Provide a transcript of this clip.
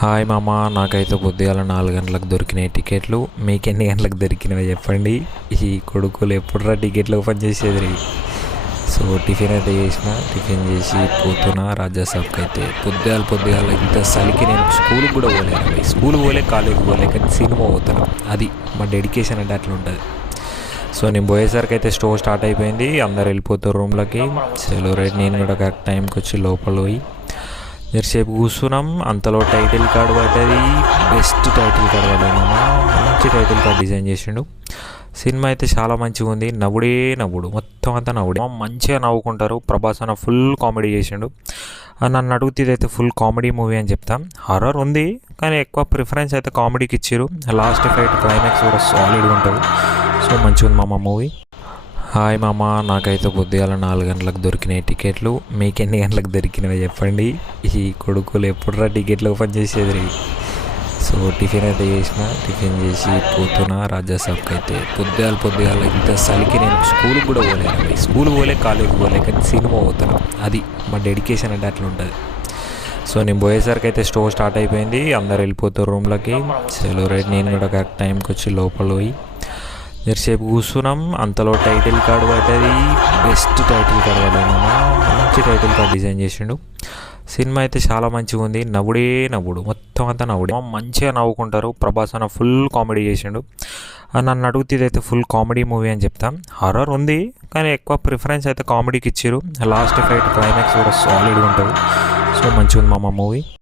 Hi మామ, నాకైతే పొద్దుగాల 4 గంటలకు దొరికినాయి టికెట్లు. మీకు ఎన్ని గంటలకు దొరికినవి చెప్పండి. ఈ కొడుకులు ఎప్పుడురా టికెట్లు ఓపెన్ చేసేది. సో టిఫిన్ అయితే టిఫిన్ చేసి పోతున్నా రాజాసాబ్కి. అయితే పొద్దుగాల ఇంత చలికి నేను స్కూల్కి కూడా పోలేను. స్కూల్ పోలే, కాలేజీకి పోలే, కానీ సినిమా పోతాను. అది మా డెడికేషన్ అంటే అట్లా ఉంటుంది. సో నేను పోయేసరికి అయితే షో స్టార్ట్ అయిపోయింది. అందరు వెళ్ళిపోతారు రూమ్లకి. చలో రైట్, నేను కూడా కరెక్ట్ టైంకి వచ్చి లోపల పోయి జరసేపు కూర్చున్నాం. అంతలో టైటిల్ కార్డ్ పడ్డది. బెస్ట్ టైటిల్ కార్డ్ పడ్డదమ్మా. మంచి టైటిల్ కార్డ్ డిజైన్ చేసిండు. సినిమా అయితే చాలా మంచిగా ఉంది. నవ్వుడు మొత్తం అంతా నవ్వుడే. మంచిగా నవ్వుకుంటారు. ప్రభాస్ అన్న ఫుల్ కామెడీ చేసిండు. నన్ను అడుగుతే ఇదైతే ఫుల్ కామెడీ మూవీ అని చెప్తాం. హారర్ ఉంది కానీ ఎక్కువ ప్రిఫరెన్స్ అయితే కామెడీకి ఇచ్చారు. లాస్ట్ ఫైట్ క్లైమాక్స్ కూడా సాలిడ్గా ఉంటుంది. సో మంచిగా ఉంది మామ మూవీ. హాయ్ మామ, నాకైతే పొద్దుగాల 4 గంటలకు దొరికినాయి టికెట్లు. మీకు ఎన్ని గంటలకు దొరికినవి చెప్పండి. ఈ కొడుకులు ఎప్పుడురా టికెట్లు ఓపెన్ చేసేది. సో టిఫిన్ అయితే టిఫిన్ చేసి పోతున్నా రాజాసాబ్కి. అయితే పొద్దుగాల ఇంత చలికి నేను స్కూల్కి కూడా పోలేను. స్కూల్ పోలే, కాలేజీకి పోలే, కానీ సినిమా పోతాను. అది మా డెడికేషన్ అంటే అట్లా ఉంటుంది. సో నేను పోయేసరికి అయితే షో స్టార్ట్ అయిపోయింది. అందరు వెళ్ళిపోతారు రూమ్లకి. చలో రైట్, నేను కూడా కరెక్ట్ టైంకి వచ్చి లోపల పోయి జరసేపు కూర్చున్నాం. అంతలో టైటిల్ కార్డ్ పడ్డది. బెస్ట్ టైటిల్ కార్డ్ పడ్డదమ్మా. మంచి టైటిల్ కార్డ్ డిజైన్ చేసిండు. సినిమా అయితే చాలా మంచిగా ఉంది. నవ్వుడు మొత్తం అంతా నవ్వుడే. మంచిగా నవ్వుకుంటారు. ప్రభాస్ అన్న ఫుల్ కామెడీ చేసిండు. నన్ను అడిగితే ఇదైతే ఫుల్ కామెడీ మూవీ అని చెప్తాం. హారర్ ఉంది కానీ ఎక్కువ ప్రిఫరెన్స్ అయితే కామెడీకి ఇచ్చారు. లాస్ట్ ఫైట్ క్లైమాక్స్ కూడా సాలిడ్గా ఉంటుంది. సో మంచిగా ఉంది మామ మూవీ.